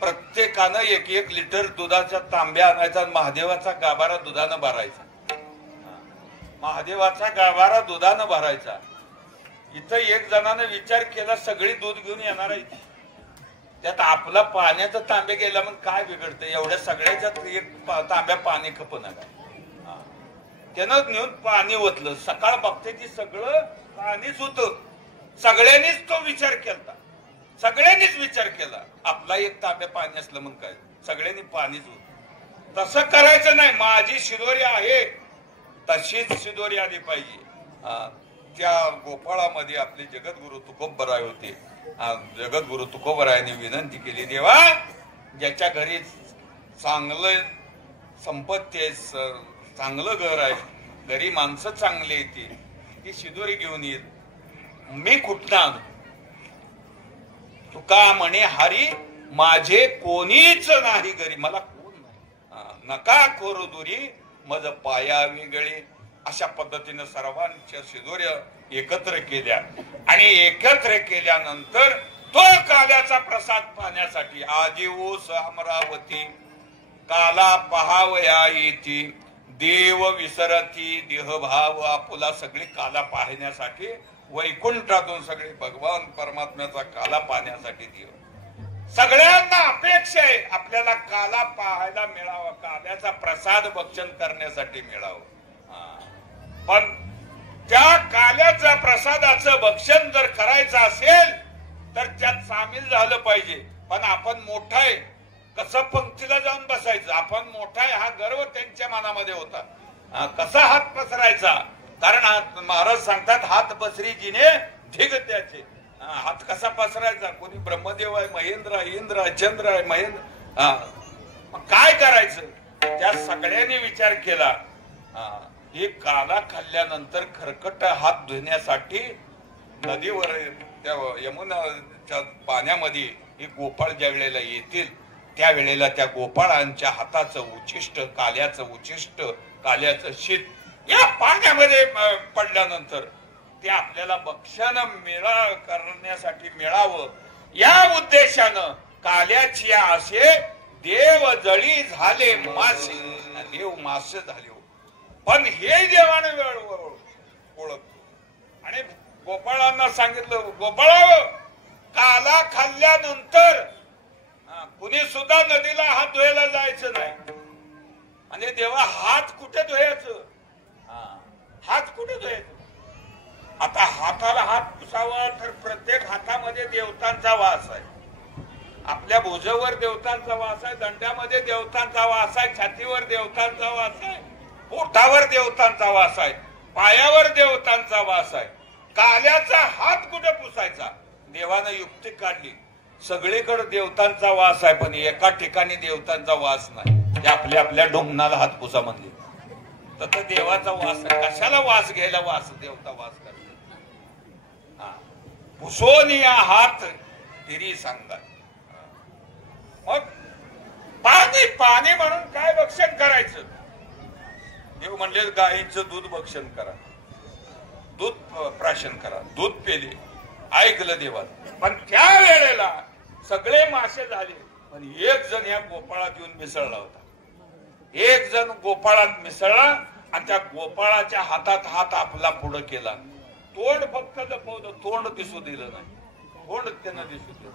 प्रत्येकानं 1-1 लिटर दुधाचा तांब्या आणायचा, महादेवाचा गाभारा दुधानं भरायचा. महादेवाचा गाभारा दुधानं भरायचा. इथं एक जणानं विचार केला सगळी दूध घेऊन येणार आहे, त्यात आपला पाण्याचा तांब्या गेला मग काय बिघडतं, एवढ्या सगळ्याच्यात एक तांब्या पाणी खपना काय. त्यानं नेऊन पाणी ओतलं. सकाळ बघते की सगळं पाणीच होतं. सगळ्यांनीच तो विचार केला, सगळ्यांनीच विचार केला आपला एक तांब्या पाणी असलं मग काय, सगळ्यांनी पाणीच होत. तसं करायचं नाही. माझी शिदोरी आहे तशीच शिदोरी आली पाहिजे. त्या गोपाळामध्ये आपले जगद्गुरु तुकोबराय होते. जगद्गुरु तुकोबरायांनी विनंती केली, देवा ज्याच्या घरी चांगलं संपत्ती आहे, चांगलं घर आहे, घरी माणसं चांगली येते, ती शिदोरी घेऊन येत, मी कुठं आणू. तुका म्हणे हरी माझे कोणीच नाही घरी, मला कोण नाही, नका करू दुरी मज पाया वेगळे. अशा पद्धतीने सर्वांच्या शिदोऱ्या एकत्र केल्या आणि एकत्र केल्यानंतर तो काल्याचा प्रसाद पाहण्यासाठी आजी ओस अमरावती काला पहावया येती देव विसरती देहभाव आपुला. सगळी काला पाहण्यासाठी वैकुंठातून सगळे भगवान परमात्म्याचा काला पाहण्यासाठी देव. सगळ्यांना अपेक्षा आहे आपल्याला काला पाहायला मिळावा, काल्याचा प्रसाद भक्षण करण्यासाठी मिळावं. पण त्या काल्याचा प्रसादाचं भक्षण जर करायचं असेल तर त्यात सामील झालं पाहिजे. पण आपण मोठा आहे कसं पंक्तीला जाऊन बसायचं, आपण मोठा आहे हा गर्व त्यांच्या मनामध्ये होता. कसा हात पसरायचा, कारण महाराज सांगतात हात पसरी जिने ढिग त्याचे. हात कसा पसरायचा, कोणी ब्रह्मदेव आहे, महेंद्र आहे, इंद्र आहे, चंद्र आहे, महेंद्र, काय करायचं. त्या सगळ्यांनी विचार केला. हे काला खाल्ल्यानंतर खरकट हात धुण्यासाठी नदीवर त्या यमुनाच्या पाण्यामध्ये हे गोपाळ ज्या वेळेला येतील त्यावेळेला त्या गोपाळांच्या हाताचं उचिष्ट, काल्याचं उचिष्ट, काल्याचं शीत या पाण्यामध्ये पडल्यानंतर ते आपल्याला भक्षण करण्यासाठी मिळावं या उद्देशानं काल्याची आशे देव जळी झाले मासे, देव मासे झाले. पण हे देवानं वेळ ओळखतो. आणि गोपाळांना सांगितलं, गोपाळा काला खाल्ल्यानंतर कुणी सुद्धा नदीला हात धुवायला जायचं नाही. आणि देवा हात कुठे धुयाचं, हात कुठे धुयाचं. आता हाताला हात पुसावा तर प्रत्येक हातामध्ये देवतांचा वास आहे. आपल्या भुजावर देवतांचा वास आहे, दंड्यामध्ये देवतांचा वास आहे, छातीवर देवतांचा वास आहे, पोटावर देवतांचा वास आहे, पायावर देवतांचा वास आहे. काल्याचा हात कुठे पुसायचा. देवानं युक्ती काढली, सगळीकडे देवतांचा वास आहे पण एका ठिकाणी देवतांचा वास नाही. ते आपल्या आपल्या डोंगणाला हात पुसा म्हणले तर देवाचा वास आहे. कशाला वास घ्यायला, वास देवता वास करते. पुसोन या हात तिरी सांगा. मग पाणी पाणी म्हणून काय भक्षण करायचं. देव म्हणले गायींचं दूध भक्षण करा, दूध प्राशन करा. दूध पेले, ऐकलं देवात. पण त्या वेळेला सगळे मासे झाले पण एक जण या गोपाळात येऊन मिसळला होता. एक जण गोपाळात मिसळला आणि त्या गोपाळाच्या हातात हात आपला पुढं केला. तोंड फक्त लपवलं, तोंड दिसू दिलं नाही. तोंड त्यानं दिसू दिलं.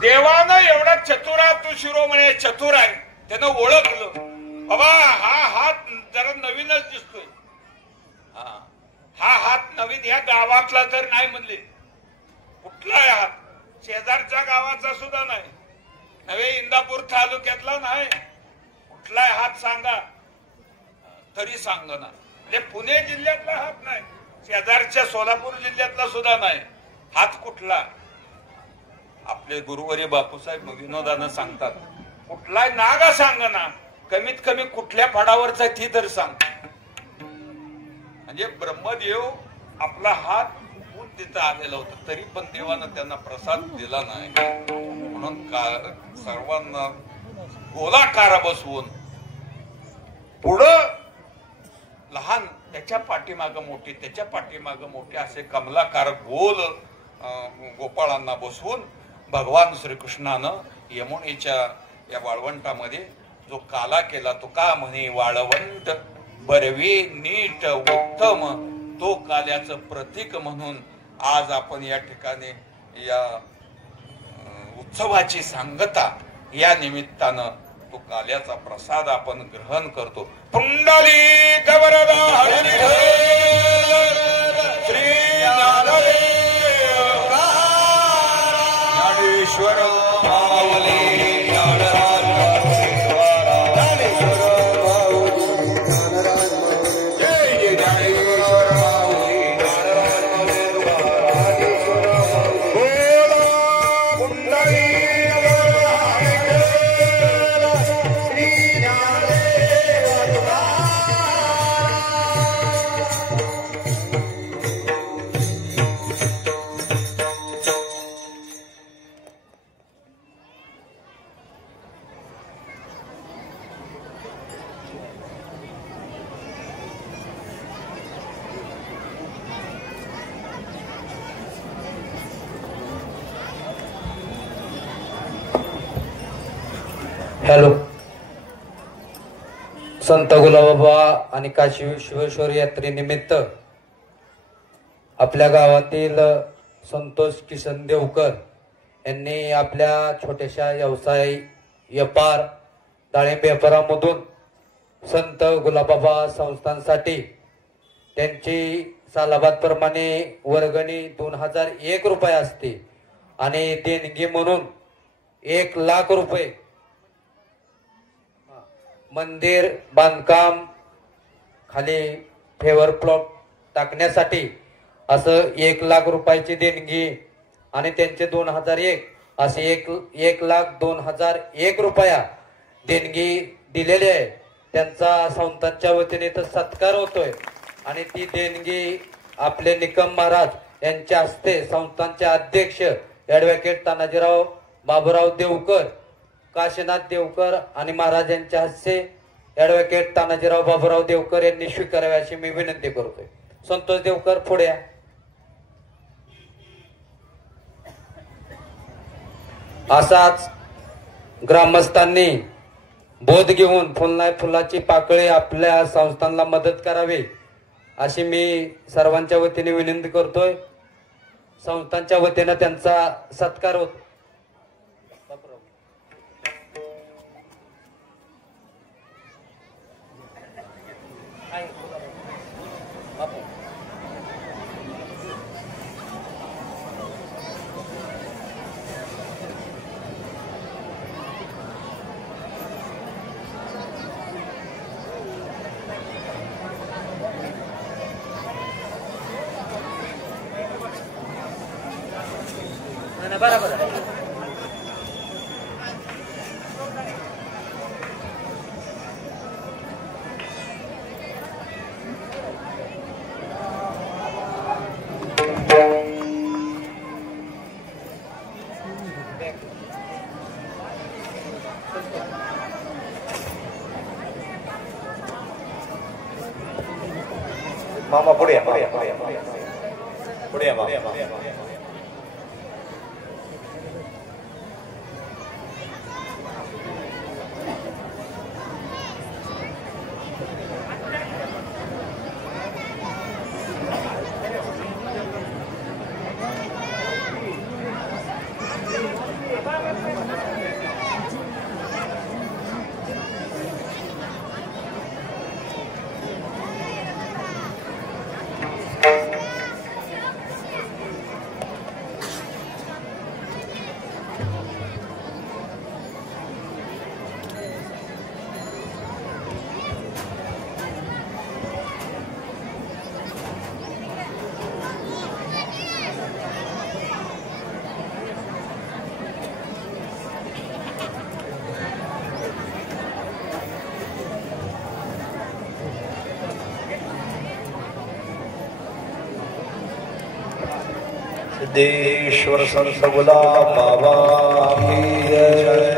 देवानं एवढा चतुरा तू शिरोमणी चतुर आहे त्यानं ओळखलं. बाबा हा हात जरा नवीनच दिसतोय. हा हात नवीन या गावातला तर नाही म्हणले. कुठलाही हात, शेजारच्या गावाचा सुद्धा नाही, नवे इंदापूर तालुक्यातला नाही. कुठलाही हात सांगा तरी सांग ना. म्हणजे पुणे जिल्ह्यातला हात नाही, शेजारच्या सोलापूर जिल्ह्यातला सुद्धा नाही. हात कुठला. आपले गुरुवारी बापूसाहेब विनोदानं सांगतात, कुठलाही नागा सांग ना, कमीत कमी कुठल्या फडावरचा ती तर सांग. म्हणजे ब्रह्मदेव आपला हात तिथं आलेला होता तरी पण देवानं त्यांना प्रसाद दिला नाही. म्हणून सर्वांना गोलाकार बसवून पुढं लहान, त्याच्या पाठीमागं मोठी, त्याच्या मागं मोठे असे कमलाकार गोल गोपाळांना बसवून भगवान श्रीकृष्णानं यमुनेच्या या वाळवंटामध्ये जो काला केला तो का म्हणे वाळवंट बरवे नीट उत्तम. तो काल्याचं प्रतीक म्हणून आज आपण या ठिकाणी या उत्सवाची सांगता या निमित्तानं तो काल्याचा प्रसाद आपण ग्रहण करतो. पुंडलिक वरदा श्री ज्ञानेश्वर माऊली हॅलो. संत गुलाबा आणि काशी विश्वेश्वर यात्रेनिमित्त आपल्या गावातील संतोष किसन देवकर यांनी आपल्या छोट्याशा व्यवसाय व्यापार डाळिंब व्यापारामधून संत गुलाबाबा संस्थांसाठी त्यांची सालाबादप्रमाणे वर्गणी 2001 रुपये असते आणि देणगी म्हणून 1 लाख रुपये मंदिर बांधकाम खाली फेवर प्लॉट टाकण्यासाठी असं 1 लाख रुपयाची देणगी आणि त्यांचे 2001 असे 1,02,001 रुपया देणगी दिलेली आहे. त्यांचा संतांच्या वतीने तर सत्कार होतोय आणि ती देणगी आपले निकम महाराज यांच्या हस्ते संस्थांचे अध्यक्ष ऍडव्होकेट तानाजीराव बाबूराव देवकर, काशीनाथ देवकर आणि महाराज यांच्या हस्ते ऍडव्होकेट तानाजीराव बाबूराव देवकर यांनी स्वीकारावे अशी मी विनंती करतोय. संतोष देवकर पुढे या. असाच ग्रामस्थांनी बोध घेऊन फुलाची पाकळी आपल्या संस्थांना मदत करावी अशी मी सर्वांच्या वतीने विनंती करतोय. संस्थांच्या वतीनं त्यांचा सत्कार होतो. बरोबर मामा पुढे या, पुढे या, पुढे या, पुढे या मामा. सिद्धेश्वर संत गुलाब बाबा की जय.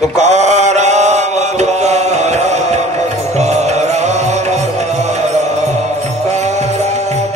तुकाराम तुकाराम तुकाराम तुकाराम तुकाराम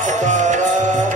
तुकाराम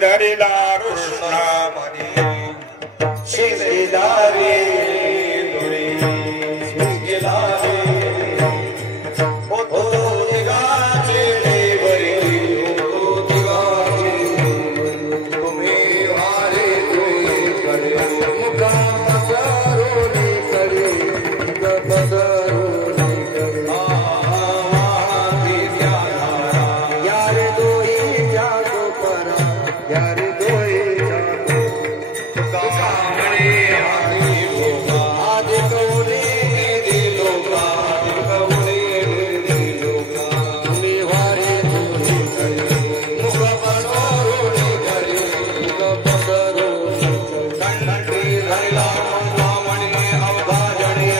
धरिला कृष्णा शिला रे दुरी गेला रे ओ दिगाचे देवरी ओ दिगाचे तुम्ही वारे तुई कडे मुका पसरोनी कडे पसरोनी कडे यार दोही जागो परा यार दोही जागो कामणे आदि लोका आदि गौरी दिलोका गौरी दिलोका तुम्ही वारे तुई कडे मुख पसरोनी कडे मुख पसरोनी कंठी धरला कामणे अवघाजणे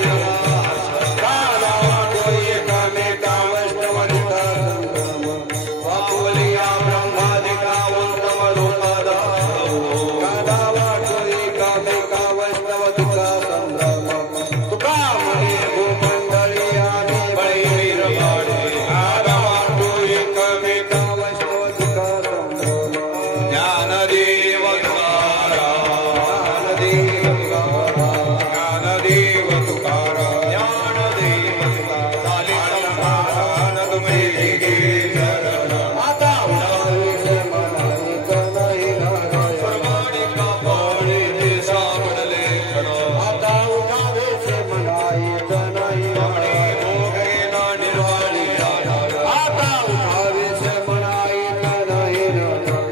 काला कोई कामे का वैष्णवनिका बाहुलिया ब्रह्मादिका उत्तम रूपदा कादावा कोई कामे का वैष्णवनिका तुका मुनि भूमंडली आम्ही बळी वीरवाडे कादावा कोई कामे का वैष्णवनिका ज्ञानदेव तुकारा ज्ञानदेव तुकारा ज्ञानदेव तुकारा झाली संभान तुम्ही शरण आता उडाली मनाई कनाई सर्वाणी कापडी ते सापडले आता उडावे से मनाई कनाई भोगे ना निर्वाणी आता उडावे से मनाई कनाई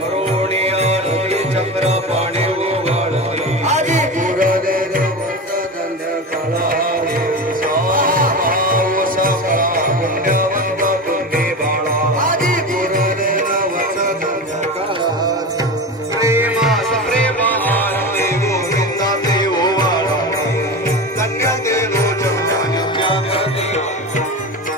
करोणी आरोळी चक्र पाणी उघडली आधी पुरदे देव संध्या काळा भाव सफला पुण्यवंत तुम्ही बाळा आधी पुरदे देव संध्या काळा प्रेमास प्रेम आरती गोविंदा देव वाळा कन्या देव चक्र नित्यानंदी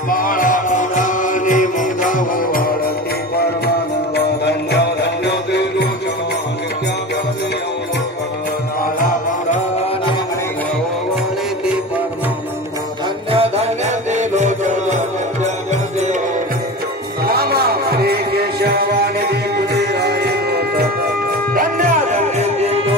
बाळा पुराणी मुदा वाळती परमानंद धन्य धन्य देव चक्र नित्यानंदी बाळा पुराणी वाळती परमानंद धन्य धन्य देव चक्र नित्यानंदी रामा हरे केशवाने कुदिराय धन्य धन्य देव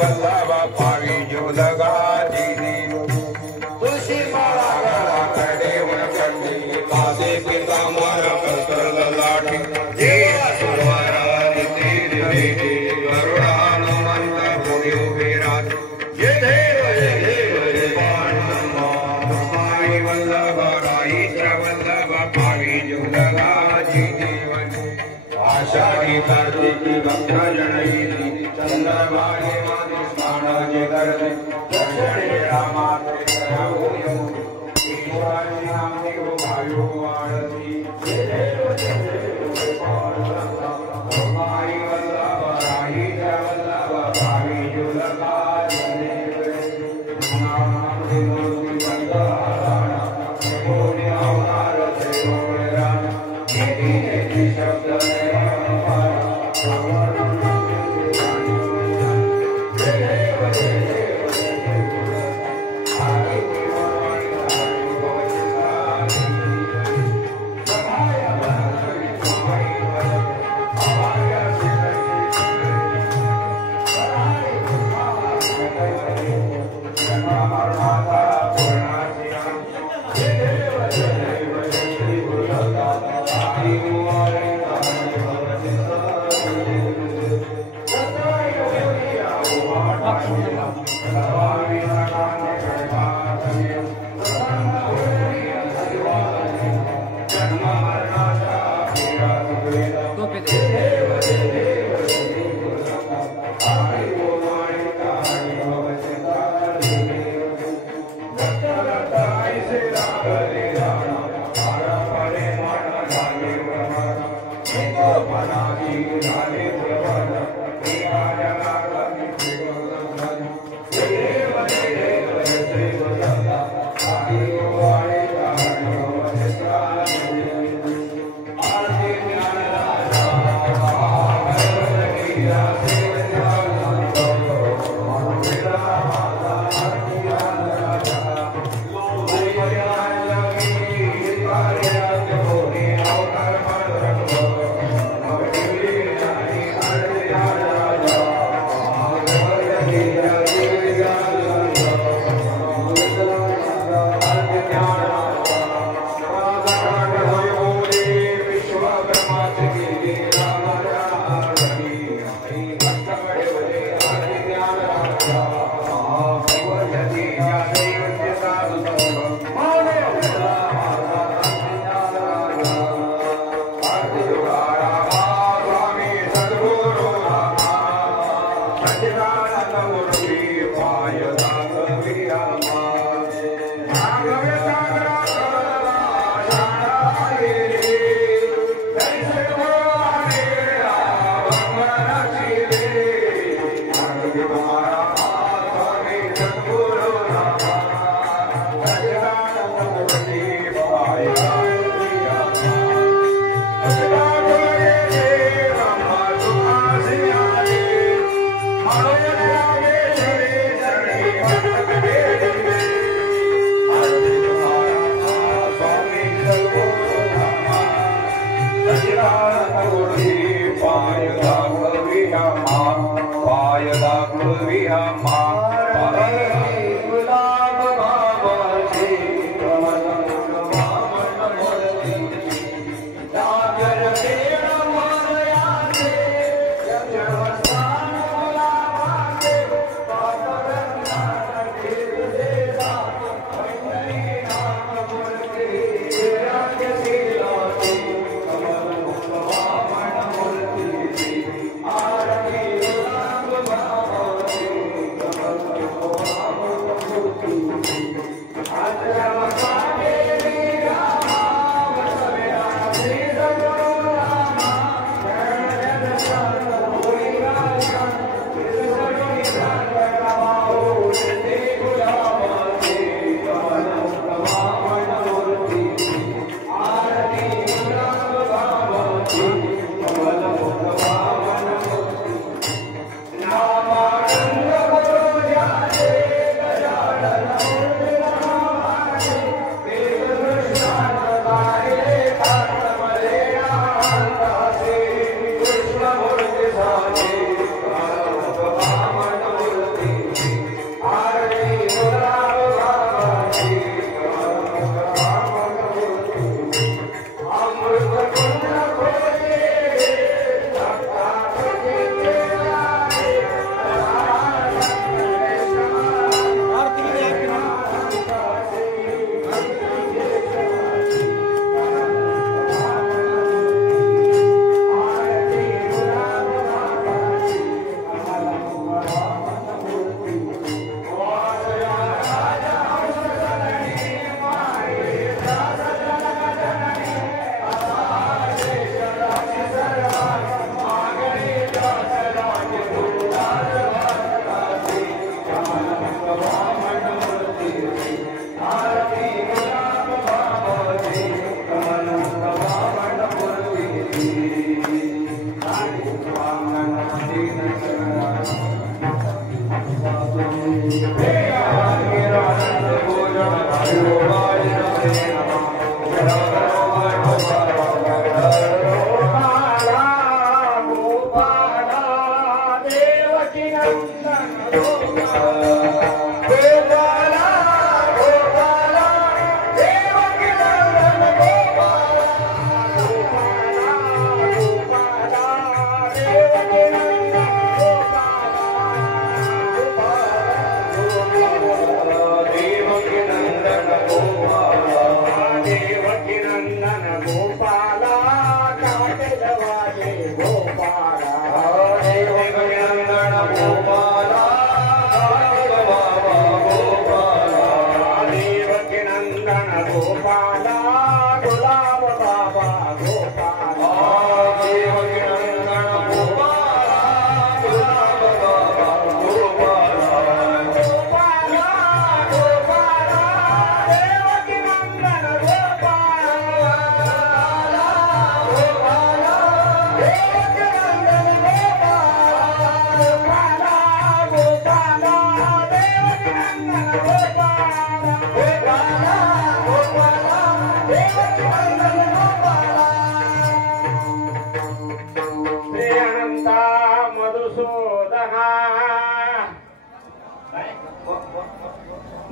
वल्लभ पावी जो लगा तुलसी माला गला करे वरकंडी कासे पिता मोर वस्त्र ललाटी देव सुरवारा तेरे बेटे करुणानंद पुण्य विराज ये देव पावी वल्लभ राई वल्लभ पावी जो लगा जीवन आषाढ़ी कार्तिकी भक्त जनयी चंद्रभागे माति स्नानाजे करते दक्षिणे रामाते होयो ईश्वराय नामे वो भायो आरती जय माई वल्लभ राई वल्लभ भावी जो लगा नाम देवों वंदना होने अवतार से होएगा ये शब्द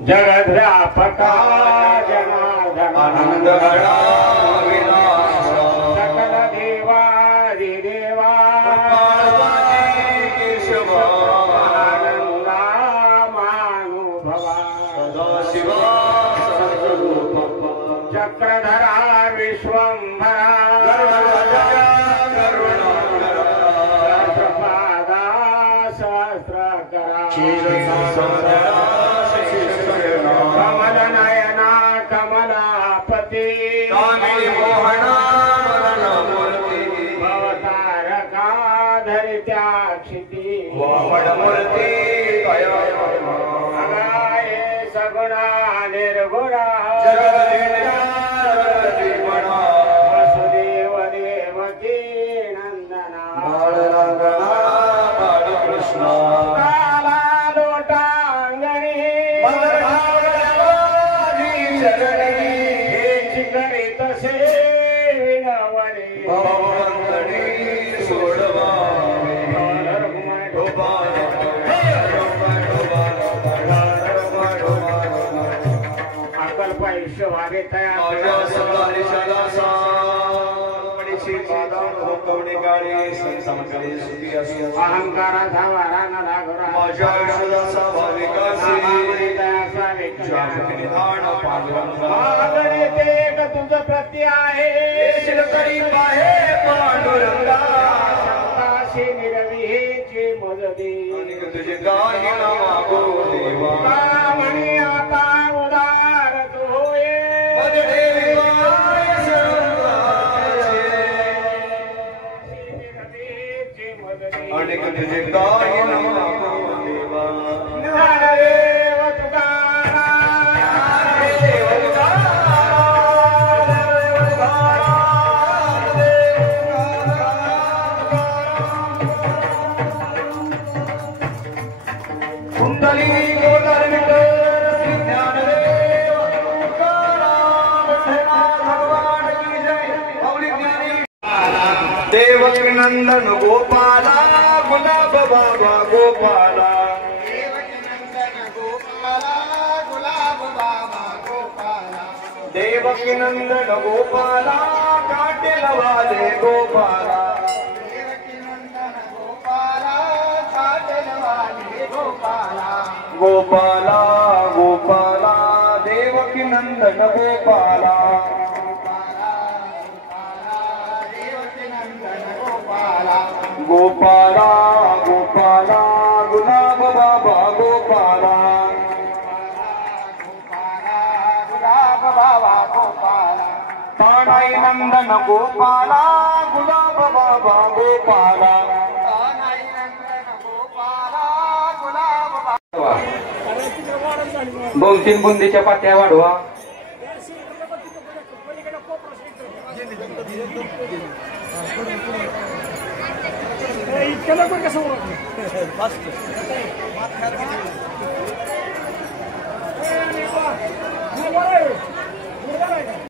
जगद्व्यापका जनार्दन सकल देवादिदेवा आनंदा चक्रधरा विश्वंभरा पादा सहस्रकरा कमल नयना कमलापती भवतारका धरित्या क्षिती अगाये सगुणा निर्गुणा वसुदेव देवकी नंदना काला लोटांगणी चिकरी तसे विनवणी अकल्प आयुष्य व्हावे तयार अहंकाराचा वारा न लागोरा ते तुझं प्रती आहे संताशी निरविहेची मजदी म्हणी आता उदार तू होये अनेक तुझे काय ज्ञानदेव कुंडली गोदर देवकी नंदन गोपाला गुलाब बाबा गोपाला देवकी नंदन गोपाला काटेल वाले गोपाला गोपाला गोपाला देवकी नंदन गोपाला गोपाला गोपाला गुलाब बाबा गोपाला तानाई नंदन गोपाला गुलाब बाबा गोपाला दोन तीन बुंदीच्या पात्या वाढवा इतक्या लवकर कसं